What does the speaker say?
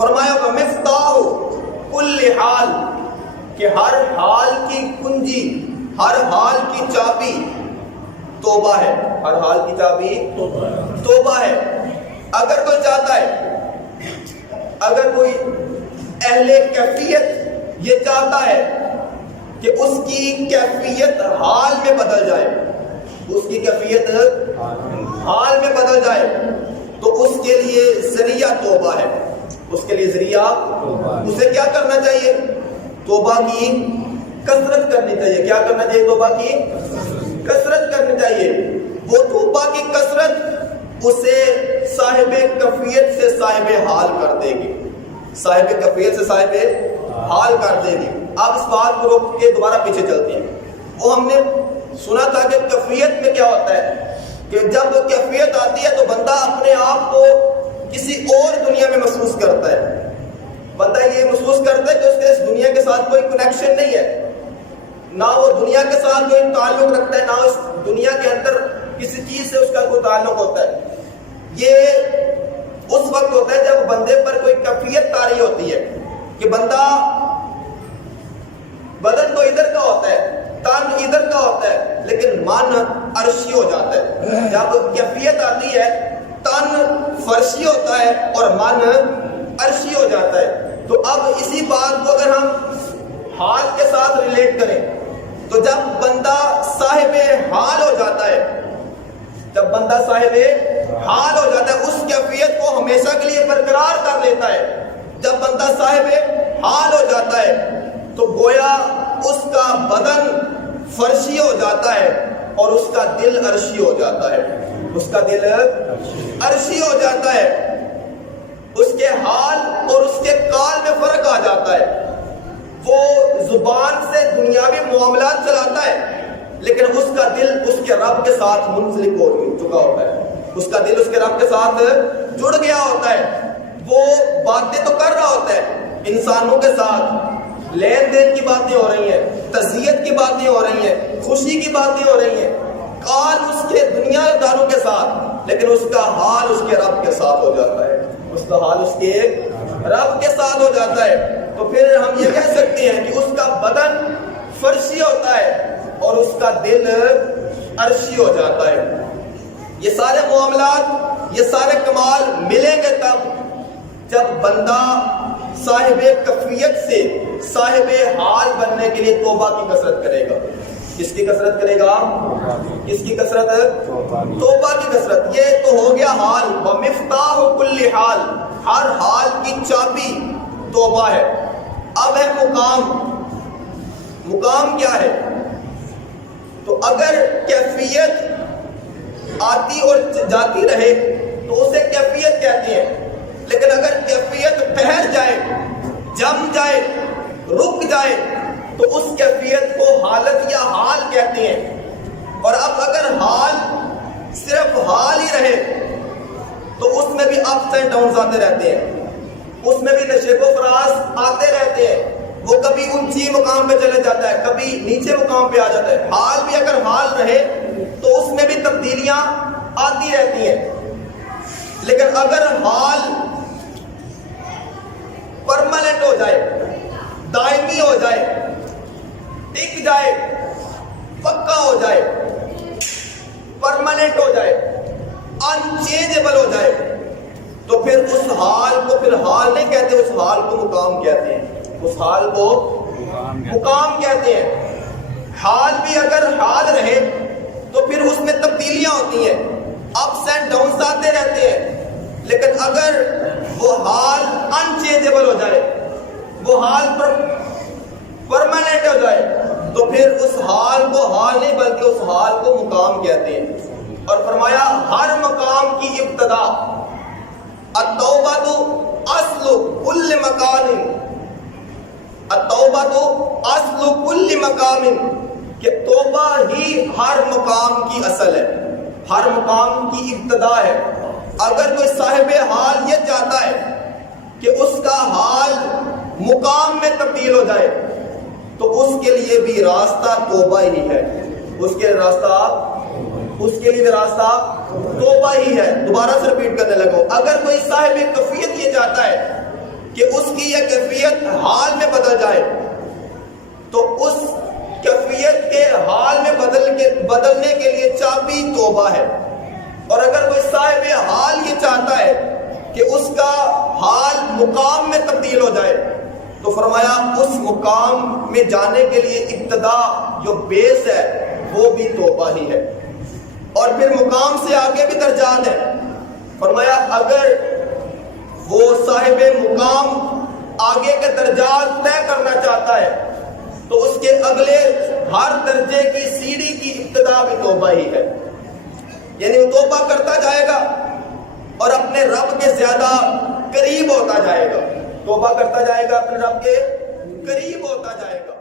فرمایا ومفتاح کل حال، کہ ہر حال کی کنجی، ہر حال کی چابی توبہ ہے. ہر حال کی چابی توبہ ہے. اگر کوئی چاہتا ہے، اگر کوئی اہل کیفیت یہ چاہتا ہے کہ اس کی کیفیت حال میں بدل جائے، اس کی کیفیت حال میں بدل جائے، تو اس کے لیے ذریعہ توبہ ہے. اس کے لیے ذریعہ اسے کیا کرنا چاہیے؟ توبہ کی کثرت کرنی چاہیے. کیا کرنا چاہیے؟ توبہ کی کثرت کرنی چاہیے. وہ توبہ کی کثرت اسے صاحب کفیت سے صاحب حال کر دے گی. صاحب کفیت سے صاحب حال کر دے گی. آپ اس بات کو روک کے دوبارہ پیچھے چلتے ہیں. وہ ہم نے سنا تھا کہ کفیت میں کیا ہوتا ہے کہ جب کیفیت آتی ہے تو بندہ اپنے آپ کو کسی اور دنیا میں محسوس کرتا ہے. بندہ یہ محسوس کرتا ہے کہ اس کے اس دنیا کے ساتھ کوئی کنیکشن نہیں ہے، نہ وہ دنیا کے ساتھ کوئی تعلق رکھتا ہے، نہ اس دنیا کے اندر کسی چیز سے اس کا کوئی تعلق ہوتا ہے. یہ اس وقت ہوتا ہے جب بندے پر کوئی کیفیت طاری ہوتی ہے کہ بندہ بدن تو ادھر کا ہوتا ہے، تن ادھر کا ہوتا ہے، لیکن من عرشی ہو جاتا ہے. جب کیفیت آتی ہے تن فرشی ہوتا ہے اور من عرشی ہو جاتا ہے. تو اب اسی بات کو اگر ہم حال کے ساتھ ریلیٹ کریں تو جب بندہ صاحب حال ہو جاتا ہے، جب بندہ صاحب حال ہو جاتا ہے، اس کیفیت کو ہمیشہ کے لیے برقرار کر لیتا ہے. جب بندہ صاحب حال ہو جاتا ہے تو گویا اس کا بدن فرشی ہو جاتا ہے اور اس کا دل عرشی ہو جاتا ہے. اس کا دل عرشی ہو جاتا ہے. اس کے حال اور اس کے قال میں فرق آ جاتا ہے. وہ زبان سے دنیاوی معاملات چلاتا ہے، لیکن اس کا دل اس کے رب کے ساتھ منسلک ہو چکا ہوتا ہے. اس کا دل اس کے رب کے ساتھ جڑ گیا ہوتا ہے. وہ باتیں تو کر رہا ہوتا ہے انسانوں کے ساتھ، لین دین کی باتیں ہو رہی ہیں، تعزیت کی باتیں ہو رہی ہیں، خوشی کی باتیں ہو رہی ہیں، قال اس کے دنیا داروں کے ساتھ، لیکن اس کا حال اس کے رب کے ساتھ ہو جاتا ہے. اس کا حال اس کے رب کے ساتھ ہو جاتا ہے. تو پھر ہم یہ کہہ سکتے ہیں کہ اس کا بدن فرشی ہوتا ہے اور اس کا دل عرشی ہو جاتا ہے. یہ سارے معاملات، یہ سارے کمال ملیں گے تب جب بندہ صاحب کفیت سے صاحب حال بننے کے لیے توبہ کی کثرت کرے گا. کس کی کثرت کرے گا؟ کس کی کثرت؟ توبہ کی کثرت. یہ تو ہو گیا حال. ومفتاح کل حال، ہر حال کی چابی توبہ ہے. اب ہے مقام. مقام کیا ہے؟ تو اگر کیفیت آتی اور جاتی رہے تو اسے کیفیت کہتے ہیں، لیکن اگر کیفیت ٹھہر جائے، جم جائے، رک جائے تو اس کیفیت کو حالت یا حال کہتے ہیں. اور اب اگر حال صرف حال ہی رہے تو اس میں بھی اپس اینڈ ڈاؤنز آتے رہتے ہیں، اس میں بھی نشیب و فراز آتے رہتے ہیں. وہ کبھی اونچی مقام پہ چلے جاتا ہے، کبھی نیچے مقام پہ آ جاتا ہے. حال بھی اگر حال رہے تو اس میں بھی تبدیلیاں آتی رہتی ہیں. لیکن اگر حال پرماننٹ ہو جائے، دائمی ہو جائے، ٹک جائے، پکا ہو جائے، پرماننٹ ہو جائے، انچینجبل ہو جائے، تو پھر اس حال کو پھر حال نہیں کہتے، اس حال کو مقام کہتے ہیں. اس حال کو مقام کہتے ہیں. حال بھی اگر حال رہے تو پھر اس میں تبدیلیاں ہوتی ہیں، اپس اینڈ ڈاؤنز آتے رہتے ہیں. لیکن اگر وہ حال انچینجبل ہو جائے، وہ حال پرماننٹ ہو جائے، تو پھر اس حال کو حال نہیں بلکہ اس حال کو مقام کہتے ہیں. اور فرمایا ہر مقام کی ابتدا التوبۃ اصل کل مکان، التوبۃ اصل کل مقام، کہ توبہ ہی ہر مقام کی اصل ہے، ہر مقام کی ابتدا ہے. اگر کوئی صاحب حال یہ چاہتا ہے کہ اس کا حال مقام میں تبدیل ہو جائے تو اس کے لیے بھی راستہ توبہ ہی ہے. اس کے لیے راستہ توبہ ہی ہے. دوبارہ سے ریپیٹ کرنے لگو. اگر کوئی صاحب کفیت یہ چاہتا ہے کہ اس کی یہ کیفیت حال میں بدل جائے، تو اس کیفیت کے حال میں بدلنے کے لیے چابی توبہ ہے۔ اور اگر کوئی صاحب حال یہ چاہتا ہے کہ اس کا حال مقام میں تبدیل ہو جائے، تو فرمایا اس مقام میں جانے کے لیے ابتدا جو بیس ہے وہ بھی توبہ ہی ہے، اور پھر مقام سے آگے بھی درجات ہیں۔ فرمایا اگر وہ صاحب مقام آگے کے درجات طے کرنا چاہتا ہے تو اس کے اگلے ہر درجے کی سیڑھی کی ابتدا بھی توبہ ہی ہے، یعنی وہ توبہ کرتا جائے گا اور اپنے رب کے زیادہ قریب ہوتا جائے گا، توبہ کرتا جائے گا، اپنے رب کے قریب ہوتا جائے گا۔